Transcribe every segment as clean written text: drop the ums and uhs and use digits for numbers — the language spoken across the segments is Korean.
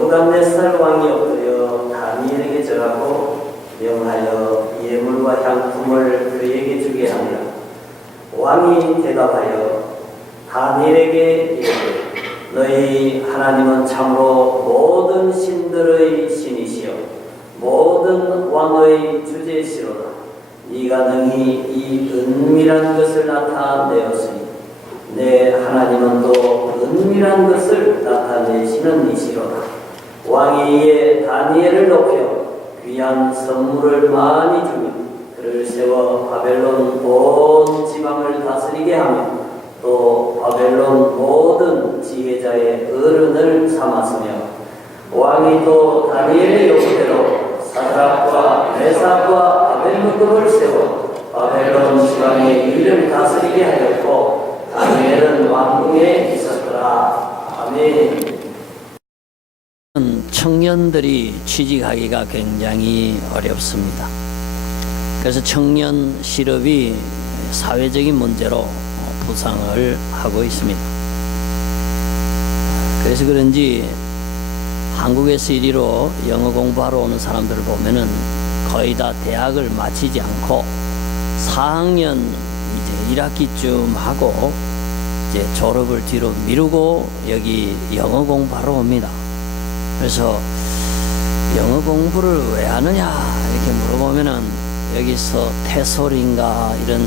오감네살 왕이 엎드려 다니엘에게 절하고 명하여 예물과 향품을 그에게 주게 하니라. 왕이 대답하여 다니엘에게 이르되 너희 하나님은 참으로 모든 신들의 신이시여 모든 왕의 주제시로다. 네가 능히 이 은밀한 것을 나타내었으니 내 하나님은 또 은밀한 것을 나타내시는 이시로다. 왕이 이에 다니엘을 높여 귀한 선물을 많이 주며 그를 세워 바벨론 온 지방을 다스리게 하며 또 바벨론 모든 지혜자의 어른을 삼았으며 왕이 또 다니엘의 요구대로 사드락과 메삭과 아벳느고를 세워 바벨론 지방의 일을 다스리게 하였고 다니엘은 왕궁에 있었더라. 아멘. 청년들이 취직하기가 굉장히 어렵습니다. 그래서 청년 실업이 사회적인 문제로 부상을 하고 있습니다. 그래서 그런지 한국에서 이리로 영어 공부하러 오는 사람들을 보면은 거의 다 대학을 마치지 않고 4학년 이제 1학기쯤 하고 이제 졸업을 뒤로 미루고 여기 영어 공부하러 옵니다. 그래서 영어 공부를 왜 하느냐 이렇게 물어보면은 여기서 태솔인가 이런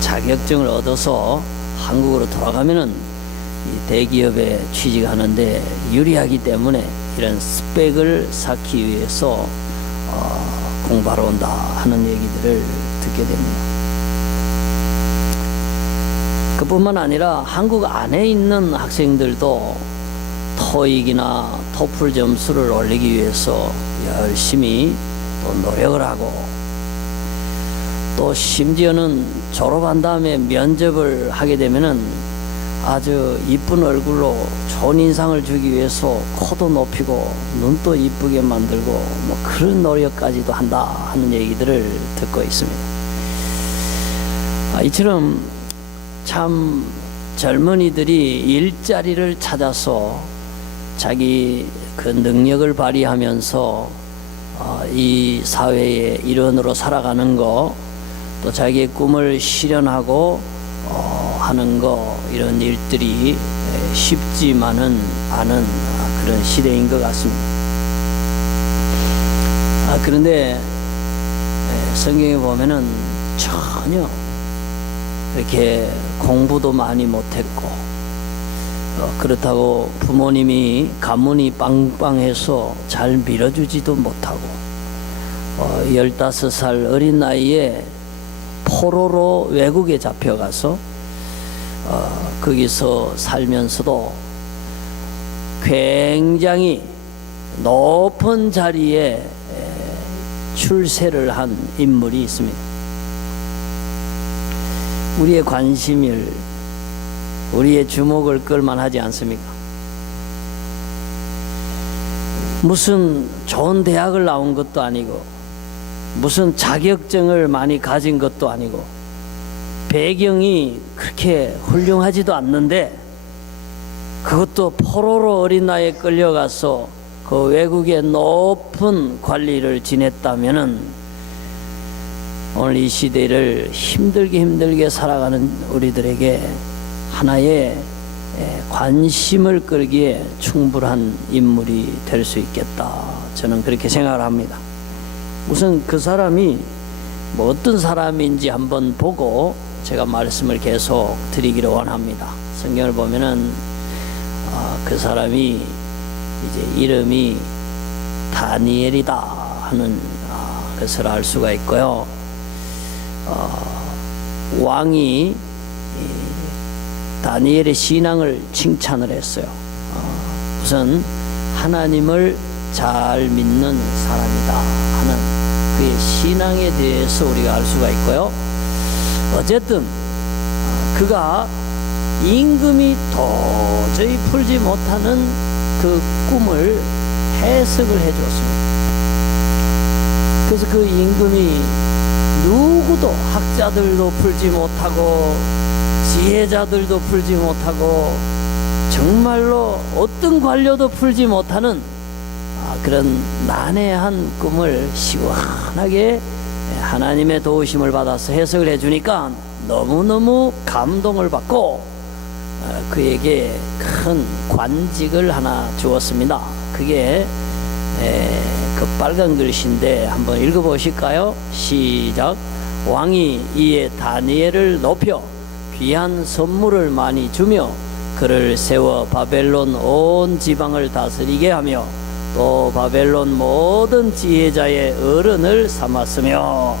자격증을 얻어서 한국으로 돌아가면은 이 대기업에 취직하는데 유리하기 때문에 이런 스펙을 쌓기 위해서 공부하러 온다 하는 얘기들을 듣게 됩니다. 그뿐만 아니라 한국 안에 있는 학생들도 토익이나 토플 점수를 올리기 위해서 열심히 또 노력을 하고 또 심지어는 졸업한 다음에 면접을 하게 되면은 아주 이쁜 얼굴로 좋은 인상을 주기 위해서 코도 높이고 눈도 이쁘게 만들고 뭐 그런 노력까지도 한다 하는 얘기들을 듣고 있습니다. 이처럼 참 젊은이들이 일자리를 찾아서 자기 그 능력을 발휘하면서 이 사회의 일원으로 살아가는 거 또 자기의 꿈을 실현하고 하는 거 이런 일들이 쉽지만은 않은 그런 시대인 것 같습니다. 그런데 성경에 보면은 전혀 그렇게 공부도 많이 못했고 그렇다고 부모님이 가문이 빵빵해서 잘 밀어주지도 못하고 15살 어린 나이에 포로로 외국에 잡혀가서 거기서 살면서도 굉장히 높은 자리에 출세를 한 인물이 있습니다. 우리의 관심을 우리의 주목을 끌만하지 않습니까? 무슨 좋은 대학을 나온 것도 아니고 무슨 자격증을 많이 가진 것도 아니고 배경이 그렇게 훌륭하지도 않는데 그것도 포로로 어린 나이에 끌려가서 그 외국의 높은 관리를 지냈다면은 오늘 이 시대를 힘들게 살아가는 우리들에게 하나의 관심을 끌기에 충분한 인물이 될 수 있겠다. 저는 그렇게 생각을 합니다. 우선 그 사람이 뭐 어떤 사람인지 한번 보고 제가 말씀을 계속 드리기를 원합니다. 성경을 보면은 그 사람이 이제 이름이 다니엘이다 하는 것을 알 수가 있고요. 왕이 다니엘의 신앙을 칭찬을 했어요. 우선 하나님을 잘 믿는 사람이다 하는 그의 신앙에 대해서 우리가 알 수가 있고요. 어쨌든 그가 임금이 도저히 풀지 못하는 그 꿈을 해석을 해주었습니다. 그래서 그 임금이 누구도 학자들도 풀지 못하고 지혜자들도 풀지 못하고 정말로 어떤 관료도 풀지 못하는 그런 난해한 꿈을 시원하게 하나님의 도우심을 받아서 해석을 해주니까 너무너무 감동을 받고 그에게 큰 관직을 하나 주었습니다. 그게 그 빨간 글씨인데 한번 읽어보실까요? 시작. 왕이 이에 다니엘을 높여 귀한 선물을 많이 주며 그를 세워 바벨론 온 지방을 다스리게 하며 또 바벨론 모든 지혜자의 어른을 삼았으며.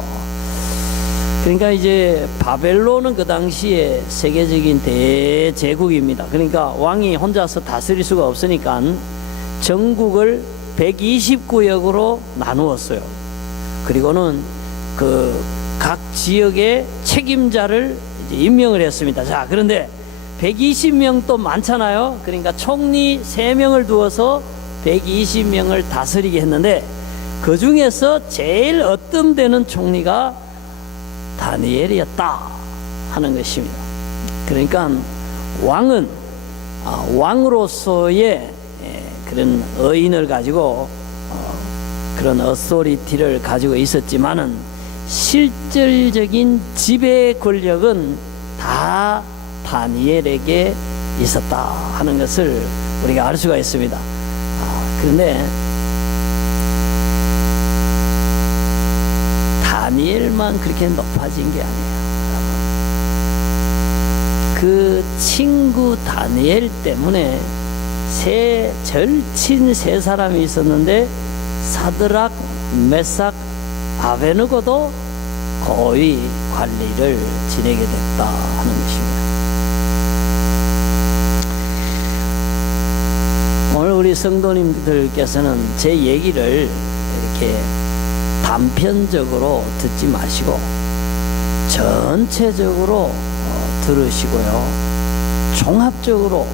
그러니까 이제 바벨론은 그 당시에 세계적인 대제국입니다. 그러니까 왕이 혼자서 다스릴 수가 없으니까 전국을 129역으로 나누었어요. 그리고는 그 각 지역의 책임자를 이제 임명을 했습니다. 자, 그런데 120명 또 많잖아요. 그러니까 총리 3명을 두어서 120명을 다스리게 했는데 그 중에서 제일 어뜸되는 총리가 다니엘이었다 하는 것입니다. 그러니까 왕은 왕으로서의 그런 의인을 가지고 그런 어소리티를 가지고 있었지만은 실질적인 지배 권력은 다 다니엘에게 있었다 하는 것을 우리가 알 수가 있습니다. 그런데 다니엘만 그렇게 높아진 게 아니에요. 그 친구 다니엘 때문에 절친 3사람이 있었는데 사드락, 메삭, 아베느고도 고위 관리를 지내게 됐다 하는 것입니다. 오늘 우리 성도님들께서는 제 얘기를 이렇게 단편적으로 듣지 마시고 전체적으로 들으시고요. 종합적으로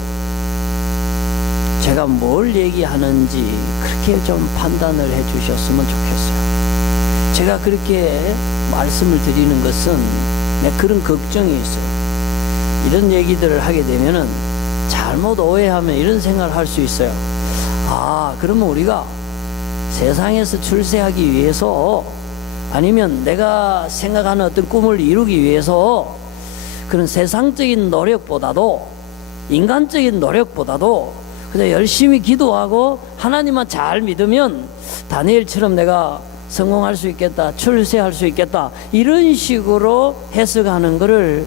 제가 뭘 얘기하는지 그렇게 좀 판단을 해 주셨으면 좋겠어요. 제가 그렇게 말씀을 드리는 것은 그런 걱정이 있어요. 이런 얘기들을 하게 되면은 잘못 오해하면 이런 생각을 할 수 있어요. 그러면 우리가 세상에서 출세하기 위해서 아니면 내가 생각하는 어떤 꿈을 이루기 위해서 그런 세상적인 노력보다도 인간적인 노력보다도 그냥 열심히 기도하고 하나님만 잘 믿으면 다니엘처럼 내가 성공할 수 있겠다, 출세할 수 있겠다, 이런 식으로 해석하는 것을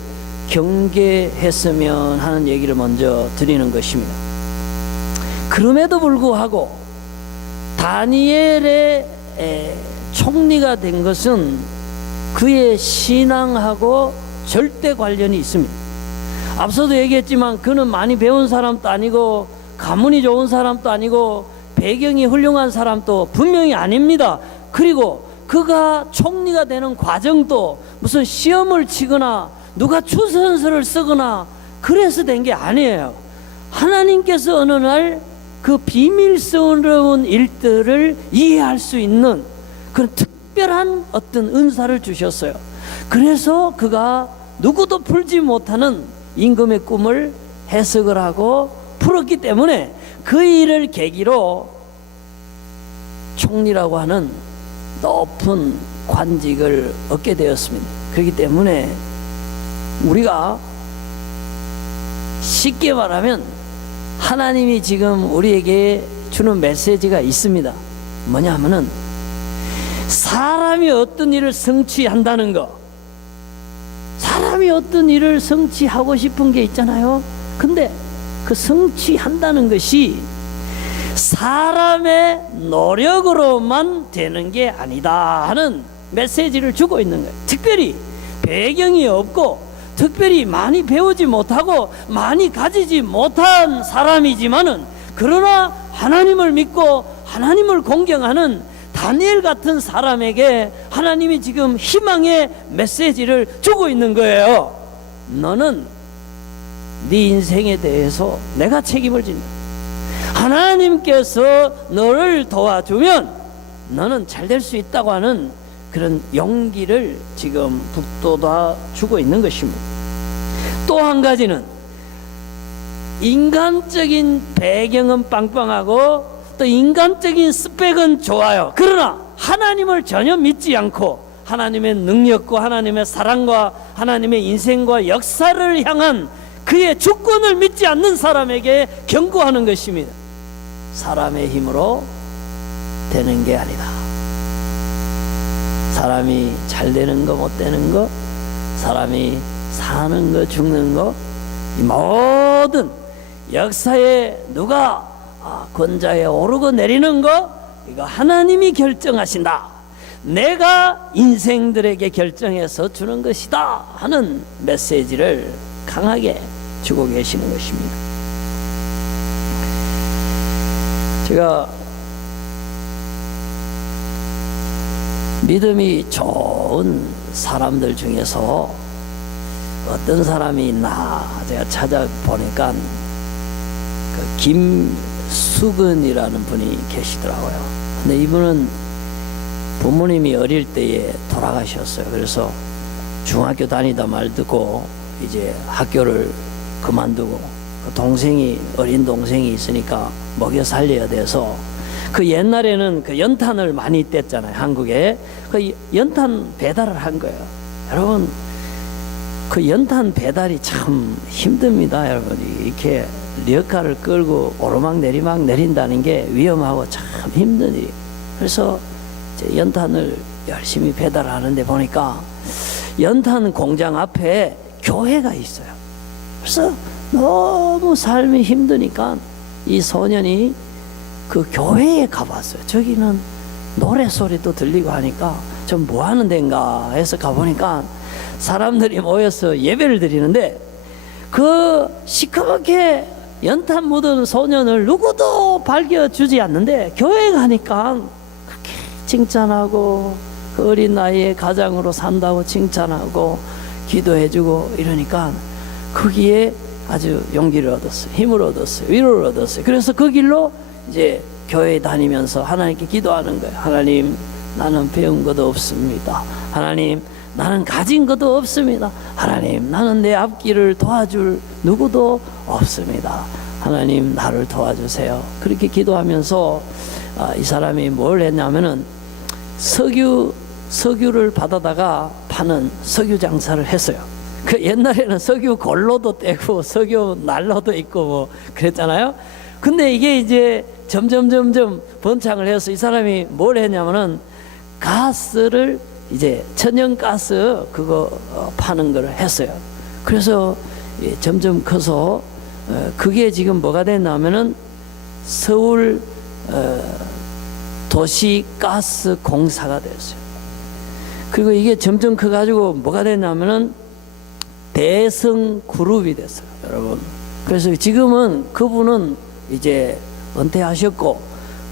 경계했으면 하는 얘기를 먼저 드리는 것입니다. 그럼에도 불구하고 다니엘의 총리가 된 것은 그의 신앙하고 절대 관련이 있습니다. 앞서도 얘기했지만 그는 많이 배운 사람도 아니고 가문이 좋은 사람도 아니고 배경이 훌륭한 사람도 분명히 아닙니다. 그리고 그가 총리가 되는 과정도 무슨 시험을 치거나 누가 추선서를 쓰거나 그래서 된 게 아니에요. 하나님께서 어느 날 그 비밀스러운 일들을 이해할 수 있는 그런 특별한 어떤 은사를 주셨어요. 그래서 그가 누구도 풀지 못하는 임금의 꿈을 해석을 하고 풀었기 때문에 그 일을 계기로 총리라고 하는 높은 관직을 얻게 되었습니다. 그렇기 때문에 우리가 쉽게 말하면 하나님이 지금 우리에게 주는 메시지가 있습니다. 뭐냐 하면은 사람이 어떤 일을 성취한다는 거, 사람이 어떤 일을 성취하고 싶은 게 있잖아요. 근데 그 성취한다는 것이 사람의 노력으로만 되는 게 아니다 하는 메시지를 주고 있는 거예요. 특별히 배경이 없고 특별히 많이 배우지 못하고 많이 가지지 못한 사람이지만은 그러나 하나님을 믿고 하나님을 공경하는 다니엘 같은 사람에게 하나님이 지금 희망의 메시지를 주고 있는 거예요. 너는 네 인생에 대해서 내가 책임을 진다. 하나님께서 너를 도와주면 너는 잘 될 수 있다고 하는 그런 용기를 지금 북돋아 주고 있는 것입니다. 또 한 가지는 인간적인 배경은 빵빵하고 어떤 인간적인 스펙은 좋아요. 그러나 하나님을 전혀 믿지 않고 하나님의 능력과 하나님의 사랑과 하나님의 인생과 역사를 향한 그의 주권을 믿지 않는 사람에게 경고하는 것입니다. 사람의 힘으로 되는 게 아니다. 사람이 잘 되는 거 못 되는 거, 사람이 사는 거 죽는 거, 이 모든 역사에 누가 권좌에 오르고 내리는 거, 이거 하나님이 결정하신다. 내가 인생들에게 결정해서 주는 것이다 하는 메시지를 강하게 주고 계시는 것입니다. 제가 믿음이 좋은 사람들 중에서 어떤 사람이 있나 제가 찾아보니까 그 김수근이라는 분이 계시더라고요. 근데 이분은 부모님이 어릴 때에 돌아가셨어요. 그래서 중학교 다니다 말 듣고 이제 학교를 그만두고 그 동생이, 어린 동생이 있으니까 먹여 살려야 돼서 그 옛날에는 그 연탄을 많이 뗐잖아요. 한국에 그 연탄 배달을 한 거예요. 여러분, 그 연탄 배달이 참 힘듭니다. 여러분, 이렇게 리어카를 끌고 오르막 내리막 내린다는 게 위험하고 참 힘든 일이에요. 그래서 이제 연탄을 열심히 배달하는데 보니까 연탄 공장 앞에 교회가 있어요. 그래서 너무 삶이 힘드니까 이 소년이 그 교회에 가봤어요. 저기는 노래소리도 들리고 하니까 좀 뭐 하는 데인가 해서 가보니까 사람들이 모여서 예배를 드리는데 그 시커멓게 연탄 묻은 소년을 누구도 밝혀주지 않는데 교회 가니까 그렇게 칭찬하고 그 어린 나이에 가장으로 산다고 칭찬하고 기도해주고 이러니까 거기에 아주 용기를 얻었어요. 힘을 얻었어요. 위로를 얻었어요. 그래서 그 길로 이제 교회에 다니면서 하나님께 기도하는 거예요. 하나님, 나는 배운 것도 없습니다. 하나님, 나는 가진 것도 없습니다. 하나님, 나는 내 앞길을 도와줄 누구도 없습니다. 하나님, 나를 도와주세요. 그렇게 기도하면서 이 사람이 뭘 했냐면은 석유를 받아다가 파는 석유 장사를 했어요. 그 옛날에는 석유 골로도 떼고 석유 난로도 있고 뭐 그랬잖아요. 근데 이게 이제 점점 번창을 해서 이 사람이 뭘 했냐면은 가스를 이제 천연가스 그거 파는 걸 했어요. 그래서 점점 커서 그게 지금 뭐가 됐냐면은 서울 도시가스공사가 됐어요. 그리고 이게 점점 커가지고 뭐가 됐냐면은 대성그룹이 됐어요, 여러분. 그래서 지금은 그분은 이제 은퇴하셨고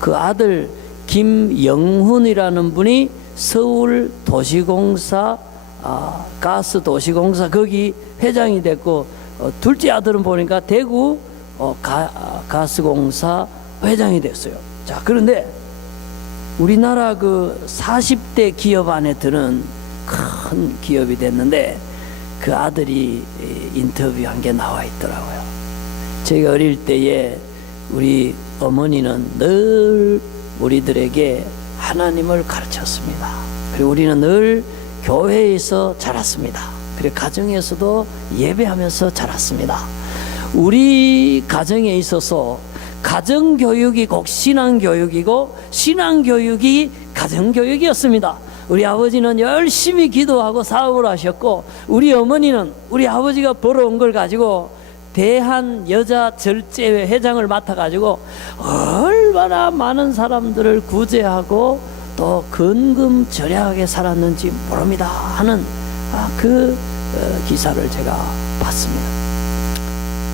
그 아들 김영훈이라는 분이 서울 도시공사 가스 도시공사 거기 회장이 됐고 둘째 아들은 보니까 대구 가스공사 회장이 됐어요. 자, 그런데 우리나라 그 40대 기업 안에 드는 큰 기업이 됐는데 그 아들이 인터뷰한 게 나와 있더라고요. 제가 어릴 때에 우리 어머니는 늘 우리들에게 하나님을 가르쳤습니다. 그리고 우리는 늘 교회에서 자랐습니다. 그리고 가정에서도 예배하면서 자랐습니다. 우리 가정에 있어서 가정교육이 꼭 신앙교육이고 신앙교육이 가정교육이었습니다. 우리 아버지는 열심히 기도하고 사업을 하셨고 우리 어머니는 우리 아버지가 벌어온 걸 가지고 대한여자절제회 회장을 맡아가지고 얼마나 많은 사람들을 구제하고 또 근금절약하게 살았는지 모릅니다 하는 그 기사를 제가 봤습니다.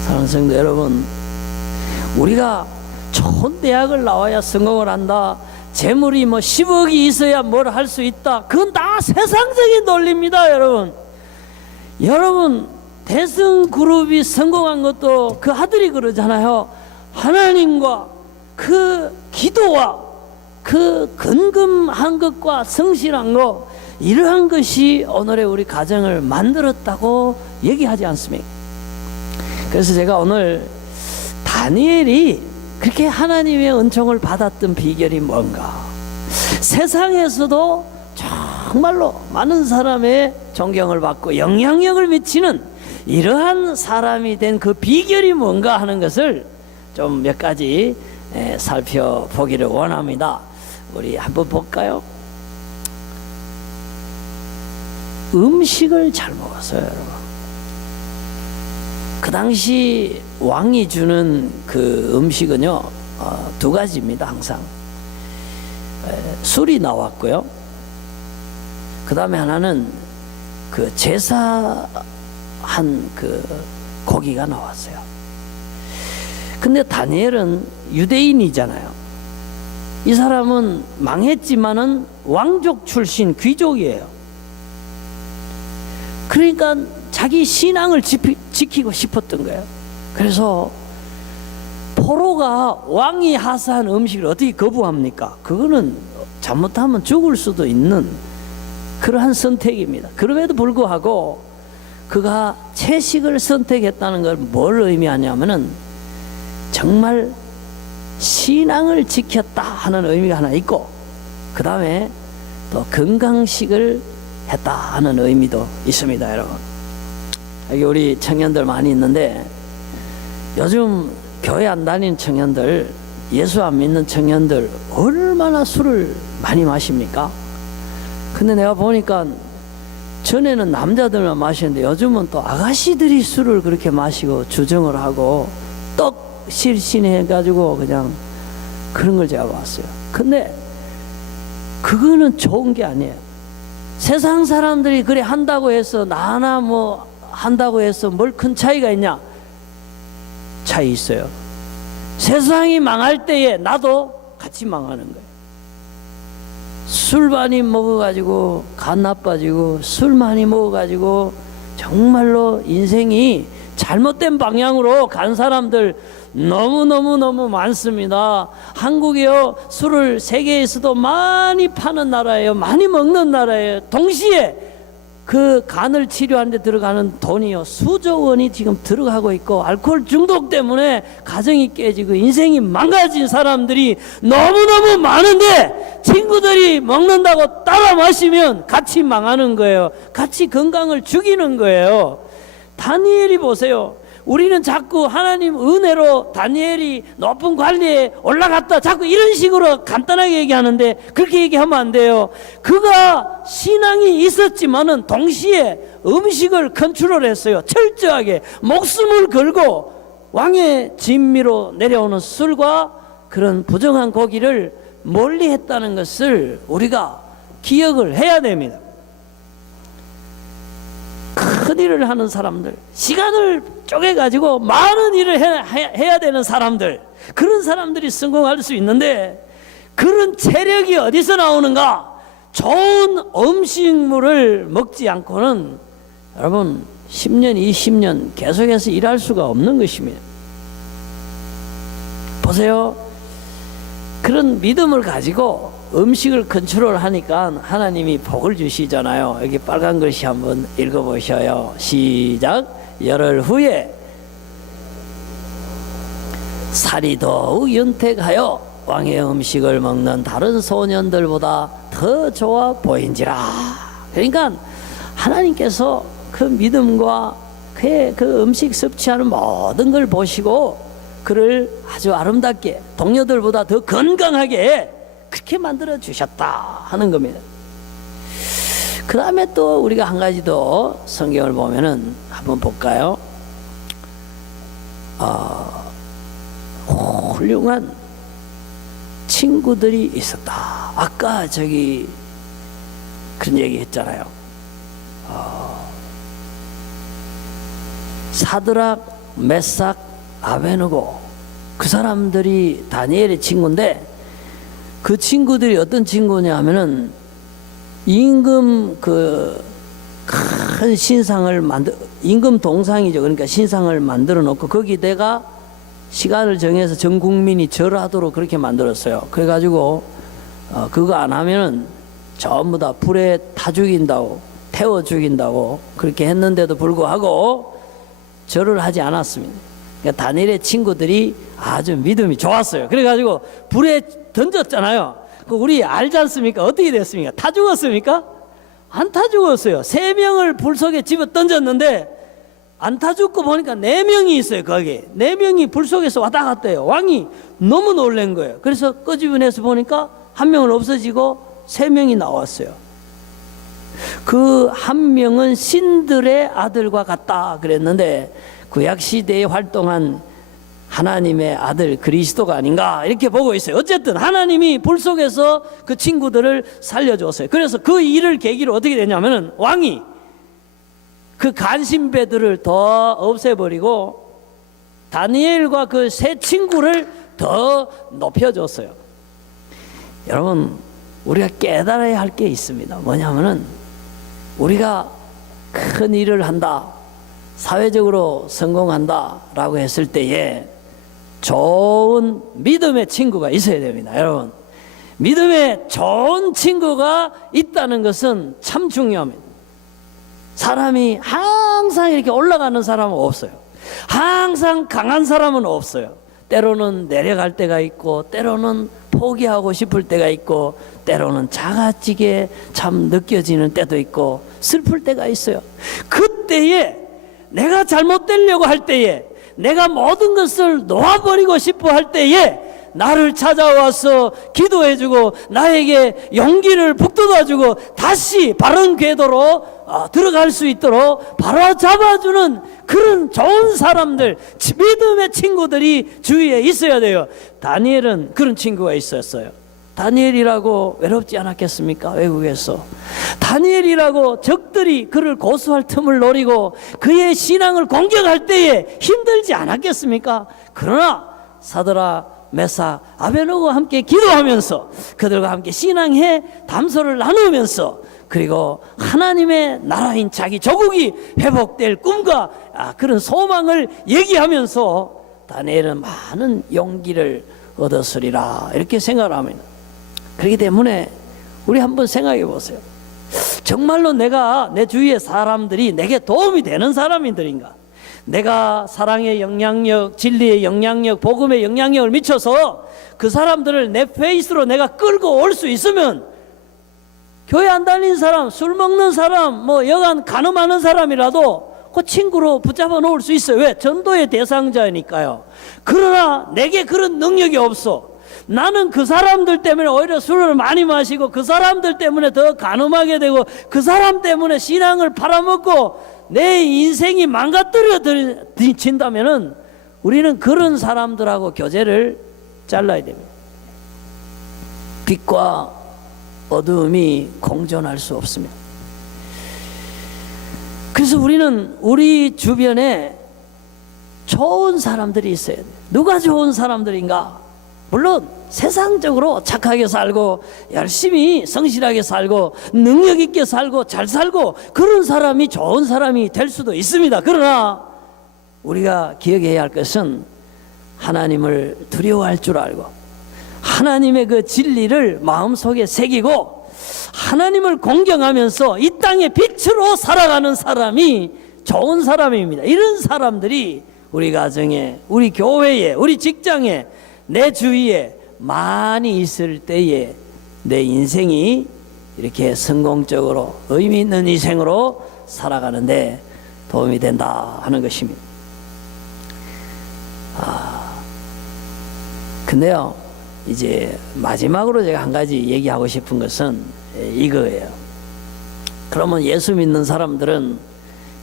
사랑하는 성도 여러분, 우리가 좋은 대학을 나와야 성공을 한다, 재물이 뭐 10억이 있어야 뭘 할 수 있다, 그건 다 세상적인 논리입니다. 여러분 대성그룹이 성공한 것도 그 아들이 그러잖아요. 하나님과 그 기도와 그 근금한 것과 성실한 것, 이러한 것이 오늘의 우리 가정을 만들었다고 얘기하지 않습니까? 그래서 제가 오늘 다니엘이 그렇게 하나님의 은총을 받았던 비결이 뭔가? 세상에서도 정말로 많은 사람의 존경을 받고 영향력을 미치는 이러한 사람이 된 그 비결이 뭔가 하는 것을 좀 몇 가지 살펴보기를 원합니다. 우리 한번 볼까요? 음식을 잘 먹었어요, 여러분. 그 당시 왕이 주는 그 음식은요, 두 가지입니다. 항상 술이 나왔고요, 그 다음에 하나는 그 제사한 그 고기가 나왔어요. 근데 다니엘은 유대인이잖아요. 이 사람은 망했지만은 왕족 출신 귀족이에요. 그러니까 자기 신앙을 지키고 싶었던 거예요. 그래서 포로가 왕이 하사한 음식을 어떻게 거부합니까? 그거는 잘못하면 죽을 수도 있는 그러한 선택입니다. 그럼에도 불구하고 그가 채식을 선택했다는 걸 뭘 의미하냐면은 정말 신앙을 지켰다 하는 의미가 하나 있고, 그 다음에 또 건강식을 했다 하는 의미도 있습니다. 여러분, 여기 우리 청년들 많이 있는데 요즘 교회 안 다니는 청년들, 예수 안 믿는 청년들 얼마나 술을 많이 마십니까? 근데 내가 보니까 전에는 남자들만 마시는데 요즘은 또 아가씨들이 술을 그렇게 마시고 주정을 하고 떡 실신해가지고 그냥 그런 걸 제가 봤어요. 근데 그거는 좋은 게 아니에요. 세상 사람들이 그래 한다고 해서 나나 뭐 한다고 해서 뭘 큰 차이가 있냐? 차이 있어요. 세상이 망할 때에 나도 같이 망하는 거예요. 술 많이 먹어가지고 간 나빠지고, 술 많이 먹어가지고 정말로 인생이 잘못된 방향으로 간 사람들 너무 많습니다. 한국이요, 술을 세계에서도 많이 파는 나라예요. 많이 먹는 나라예요. 동시에 그 간을 치료하는 데 들어가는 돈이요, 수조 원이 지금 들어가고 있고, 알코올 중독 때문에 가정이 깨지고 인생이 망가진 사람들이 너무너무 많은데 친구들이 먹는다고 따라 마시면 같이 망하는 거예요. 같이 건강을 죽이는 거예요. 다니엘이 보세요. 우리는 자꾸 하나님 은혜로 다니엘이 높은 관리에 올라갔다, 자꾸 이런 식으로 간단하게 얘기하는데 그렇게 얘기하면 안 돼요. 그가 신앙이 있었지만은 동시에 음식을 컨트롤했어요. 철저하게 목숨을 걸고 왕의 진미로 내려오는 술과 그런 부정한 고기를 멀리 했다는 것을 우리가 기억을 해야 됩니다. 큰 일을 하는 사람들, 시간을 쪼개가지고 많은 일을 해야 되는 사람들, 그런 사람들이 성공할 수 있는데 그런 체력이 어디서 나오는가? 좋은 음식물을 먹지 않고는 여러분 10년, 20년 계속해서 일할 수가 없는 것입니다. 보세요. 그런 믿음을 가지고 음식을 컨트롤하니까 하나님이 복을 주시잖아요. 여기 빨간 글씨 한번 읽어보셔요. 시작. 열흘 후에 살이 더욱 윤택하여 왕의 음식을 먹는 다른 소년들보다 더 좋아 보인지라. 그러니까 하나님께서 그 믿음과 그 음식 섭취하는 모든 걸 보시고 그를 아주 아름답게 동료들보다 더 건강하게 그렇게 만들어 주셨다 하는 겁니다. 그 다음에 또 우리가 한 가지 더 성경을 보면은 한번 볼까요? 훌륭한 친구들이 있었다. 아까 저기 그런 얘기 했잖아요. 사드락, 메삭, 아베느고, 그 사람들이 다니엘의 친구인데 그 친구들이 어떤 친구냐 하면은 임금 그 큰 신상을 임금 동상이죠. 그러니까 신상을 만들어 놓고 거기다가 시간을 정해서 전 국민이 절하도록 그렇게 만들었어요. 그래가지고 그거 안 하면은 전부 다 불에 타 죽인다고, 태워 죽인다고 그렇게 했는데도 불구하고 절을 하지 않았습니다. 그러니까 다니엘의 친구들이 아주 믿음이 좋았어요. 그래가지고 불에 던졌잖아요. 우리 알지 않습니까? 어떻게 됐습니까? 타 죽었습니까? 안 타 죽었어요. 3명을 불 속에 집어 던졌는데 안 타 죽고 보니까 4명이 있어요. 거기 4명이 불 속에서 왔다 갔다 해요. 왕이 너무 놀란 거예요. 그래서 끄집어내서 보니까 1명은 없어지고 3명이 나왔어요. 그 1명은 신들의 아들과 같다 그랬는데 구약시대에 활동한 하나님의 아들 그리스도가 아닌가 이렇게 보고 있어요. 어쨌든 하나님이 불 속에서 그 친구들을 살려줬어요. 그래서 그 일을 계기로 어떻게 되냐면은 왕이 그 간신배들을 더 없애버리고 다니엘과 그 세 친구를 더 높여줬어요. 여러분, 우리가 깨달아야 할 게 있습니다. 뭐냐면은 우리가 큰 일을 한다, 사회적으로 성공한다 라고 했을 때에 좋은 믿음의 친구가 있어야 됩니다. 여러분, 믿음의 좋은 친구가 있다는 것은 참 중요합니다. 사람이 항상 이렇게 올라가는 사람은 없어요. 항상 강한 사람은 없어요. 때로는 내려갈 때가 있고, 때로는 포기하고 싶을 때가 있고, 때로는 작아지게 참 느껴지는 때도 있고, 슬플 때가 있어요. 그때에 내가 잘못되려고 할 때에, 내가 모든 것을 놓아버리고 싶어 할 때에 나를 찾아와서 기도해주고 나에게 용기를 북돋아주고 다시 바른 궤도로 들어갈 수 있도록 바로 잡아주는 그런 좋은 사람들, 믿음의 친구들이 주위에 있어야 돼요. 다니엘은 그런 친구가 있었어요. 다니엘이라고 외롭지 않았겠습니까? 외국에서 다니엘이라고 적들이 그를 고소할 틈을 노리고 그의 신앙을 공격할 때에 힘들지 않았겠습니까? 그러나 사드라, 메사, 아베노고와 함께 기도하면서 그들과 함께 신앙의 담소를 나누면서 그리고 하나님의 나라인 자기 조국이 회복될 꿈과 그런 소망을 얘기하면서 다니엘은 많은 용기를 얻었으리라 이렇게 생각을 합니다. 그렇기 때문에 우리 한번 생각해 보세요. 정말로 내가 내 주위의 사람들이 내게 도움이 되는 사람들인가? 내가 사랑의 영향력, 진리의 영향력, 복음의 영향력을 미쳐서 그 사람들을 내 페이스로 내가 끌고 올 수 있으면 교회 안 다니는 사람, 술 먹는 사람, 여간 간음하는 사람이라도 그 친구로 붙잡아 놓을 수 있어요. 왜? 전도의 대상자니까요. 그러나 내게 그런 능력이 없어. 나는 그 사람들 때문에 오히려 술을 많이 마시고 그 사람들 때문에 더 간음하게 되고 그 사람 때문에 신앙을 팔아먹고 내 인생이 망가뜨려진다면은 우리는 그런 사람들하고 교제를 잘라야 됩니다. 빛과 어두움이 공존할 수 없습니다. 그래서 우리는 우리 주변에 좋은 사람들이 있어야 돼요. 누가 좋은 사람들인가? 물론 세상적으로 착하게 살고 열심히 성실하게 살고 능력 있게 살고 잘 살고 그런 사람이 좋은 사람이 될 수도 있습니다. 그러나 우리가 기억해야 할 것은 하나님을 두려워할 줄 알고 하나님의 그 진리를 마음속에 새기고 하나님을 공경하면서 이 땅의 빛으로 살아가는 사람이 좋은 사람입니다. 이런 사람들이 우리 가정에, 우리 교회에, 우리 직장에, 내 주위에 많이 있을 때에 내 인생이 이렇게 성공적으로 의미 있는 인생으로 살아가는데 도움이 된다 하는 것입니다. 근데요, 이제 마지막으로 제가 한 가지 얘기하고 싶은 것은 이거예요. 그러면 예수 믿는 사람들은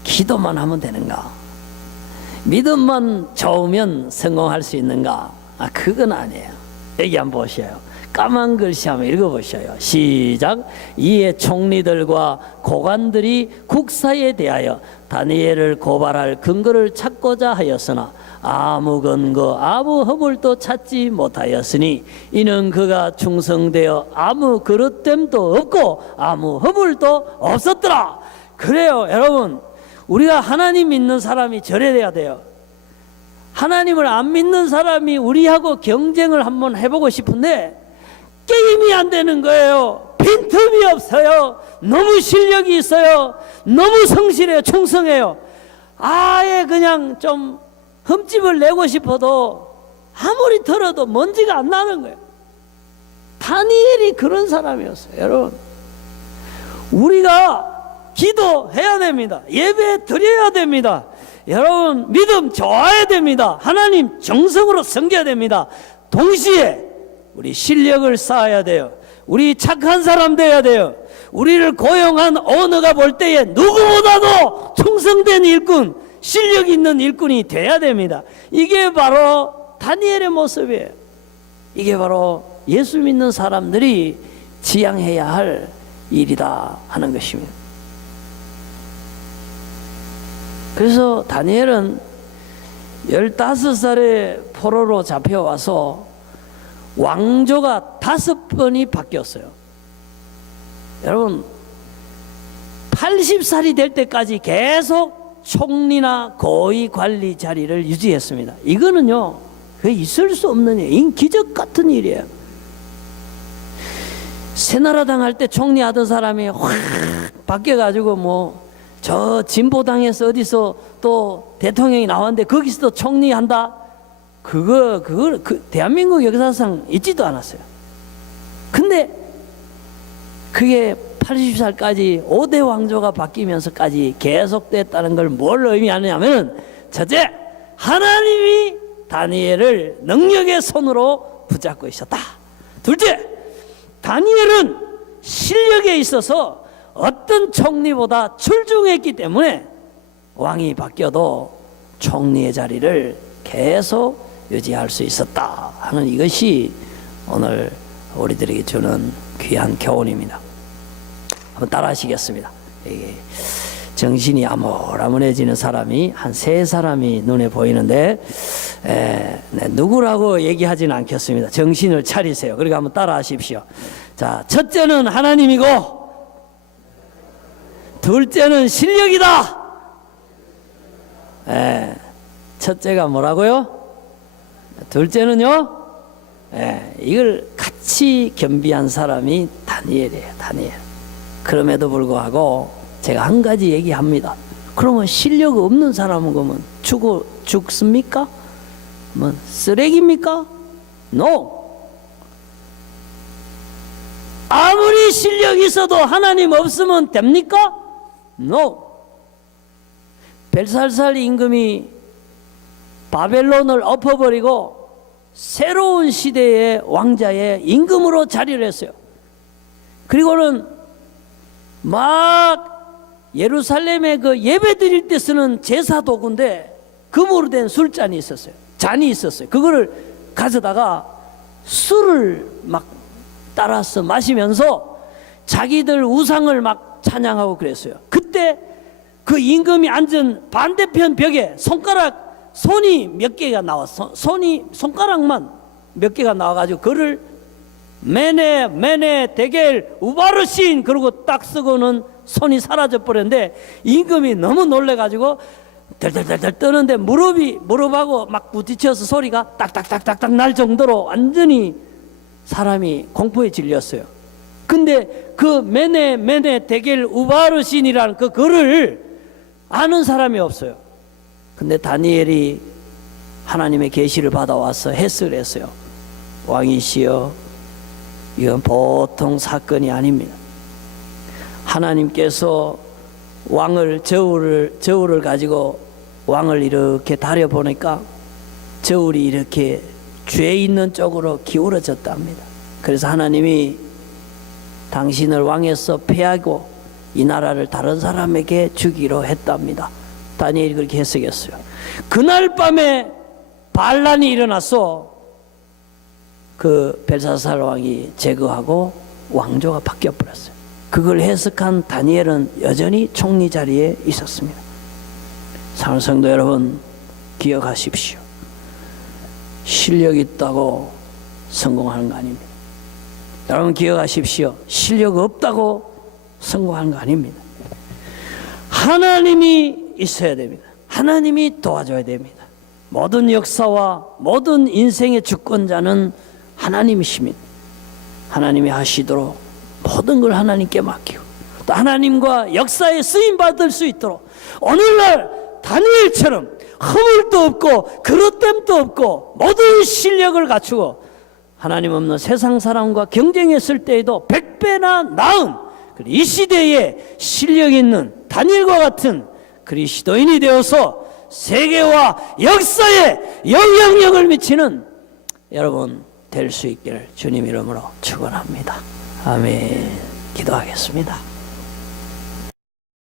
기도만 하면 되는가? 믿음만 좋으면 성공할 수 있는가? 그건 아니에요. 여기 한번 보셔요. 까만 글씨 한번 읽어보셔요. 시작. 이에 총리들과 고관들이 국사에 대하여 다니엘을 고발할 근거를 찾고자 하였으나 아무 근거, 아무 허물도 찾지 못하였으니 이는 그가 충성되어 아무 그릇됨도 없고 아무 허물도 없었더라. 그래요, 여러분. 우리가 하나님 믿는 사람이 저래야 돼요. 하나님을 안 믿는 사람이 우리하고 경쟁을 한번 해보고 싶은데 게임이 안 되는 거예요. 빈틈이 없어요. 너무 실력이 있어요. 너무 성실해요. 충성해요. 아예 그냥 좀 흠집을 내고 싶어도 아무리 털어도 먼지가 안 나는 거예요. 다니엘이 그런 사람이었어요. 여러분, 우리가 기도해야 됩니다. 예배 드려야 됩니다. 여러분, 믿음 좋아야 됩니다. 하나님 정성으로 섬겨야 됩니다. 동시에 우리 실력을 쌓아야 돼요. 우리 착한 사람 돼야 돼요. 우리를 고용한 오너가 볼 때에 누구보다도 충성된 일꾼, 실력 있는 일꾼이 돼야 됩니다. 이게 바로 다니엘의 모습이에요. 이게 바로 예수 믿는 사람들이 지향해야 할 일이다 하는 것입니다. 그래서 다니엘은 15살에 포로로 잡혀와서 왕조가 5번이 바뀌었어요. 여러분, 80살이 될 때까지 계속 총리나 고위 관리 자리를 유지했습니다. 이거는요, 있을 수 없는 일, 기적 같은 일이에요. 새나라당 할 때 총리하던 사람이 확 바뀌어가지고 저 진보당에서 어디서 또 대통령이 나왔는데 거기서도 총리한다? 대한민국 역사상 있지도 않았어요. 근데 그게 80살까지 5대 왕조가 바뀌면서까지 계속됐다는 걸 뭘 의미하느냐면, 첫째, 하나님이 다니엘을 능력의 손으로 붙잡고 있었다. 둘째, 다니엘은 실력에 있어서 어떤 총리보다 출중했기 때문에 왕이 바뀌어도 총리의 자리를 계속 유지할 수 있었다 하는 이것이 오늘 우리들에게 주는 귀한 교훈입니다. 한번 따라 하시겠습니다. 정신이 암울암울해지는 사람이 한 3사람이 눈에 보이는데, 누구라고 얘기하지는 않겠습니다. 정신을 차리세요. 그러니까 한번 따라 하십시오. 자, 첫째는 하나님이고, 둘째는 실력이다. 첫째가 뭐라고요? 둘째는요? 이걸 같이 겸비한 사람이 다니엘이에요. 다니엘. 그럼에도 불구하고 제가 한 가지 얘기합니다. 그러면 실력 없는 사람은 그러면 죽습니까? 뭐 쓰레기입니까? No. 아무리 실력이 있어도 하나님 없으면 됩니까? No. 벨살살 임금이 바벨론을 엎어버리고 새로운 시대의 왕자의 임금으로 자리를 했어요. 그리고는 막 예루살렘에 그 예배 드릴 때 쓰는 제사 도구인데 금으로 된 술잔이 있었어요. 잔이 있었어요. 그거를 가져다가 술을 막 따라서 마시면서 자기들 우상을 막 찬양하고 그랬어요. 그때 그 임금이 앉은 반대편 벽에 손이 몇 개가 나왔어. 손가락만 몇 개가 나와가지고 그를 메네 데겔 우바르신 그러고 딱 쓰고는 손이 사라져 버렸는데, 임금이 너무 놀래가지고 덜덜덜덜 떠는데 무릎하고 막 부딪혀서 소리가 딱딱딱딱딱 날 정도로 완전히 사람이 공포에 질렸어요. 근데 그 메네 데겔 우바르신이라는 그 글을 아는 사람이 없어요. 근데 다니엘이 하나님의 계시를 받아와서 해석을 했어요. 왕이시여, 이건 보통 사건이 아닙니다. 하나님께서 저울을 가지고 왕을 이렇게 다려보니까 저울이 이렇게 죄 있는 쪽으로 기울어졌답니다. 그래서 하나님이 당신을 왕에서 패하고 이 나라를 다른 사람에게 주기로 했답니다. 다니엘이 그렇게 해석했어요. 그날 밤에 반란이 일어나서 그 벨사살 왕이 제거하고 왕조가 바뀌어버렸어요. 그걸 해석한 다니엘은 여전히 총리 자리에 있었습니다. 사랑하는 성도 여러분, 기억하십시오. 실력 있다고 성공하는 거 아닙니다. 여러분 기억하십시오. 실력 없다고 성공하는 거 아닙니다. 하나님이 있어야 됩니다. 하나님이 도와줘야 됩니다. 모든 역사와 모든 인생의 주권자는 하나님이십니다. 하나님이 하시도록 모든 걸 하나님께 맡기고 또 하나님과 역사에 쓰임받을 수 있도록 오늘날 다니엘처럼 허물도 없고 그릇됨도 없고 모든 실력을 갖추고 하나님 없는 세상 사람과 경쟁했을 때에도 100배나 나은 이 시대에 실력 있는 다니엘과 같은 그리스도인이 되어서 세계와 역사에 영향력을 미치는 여러분 될 수 있기를 주님 이름으로 축원합니다. 아멘. 기도하겠습니다.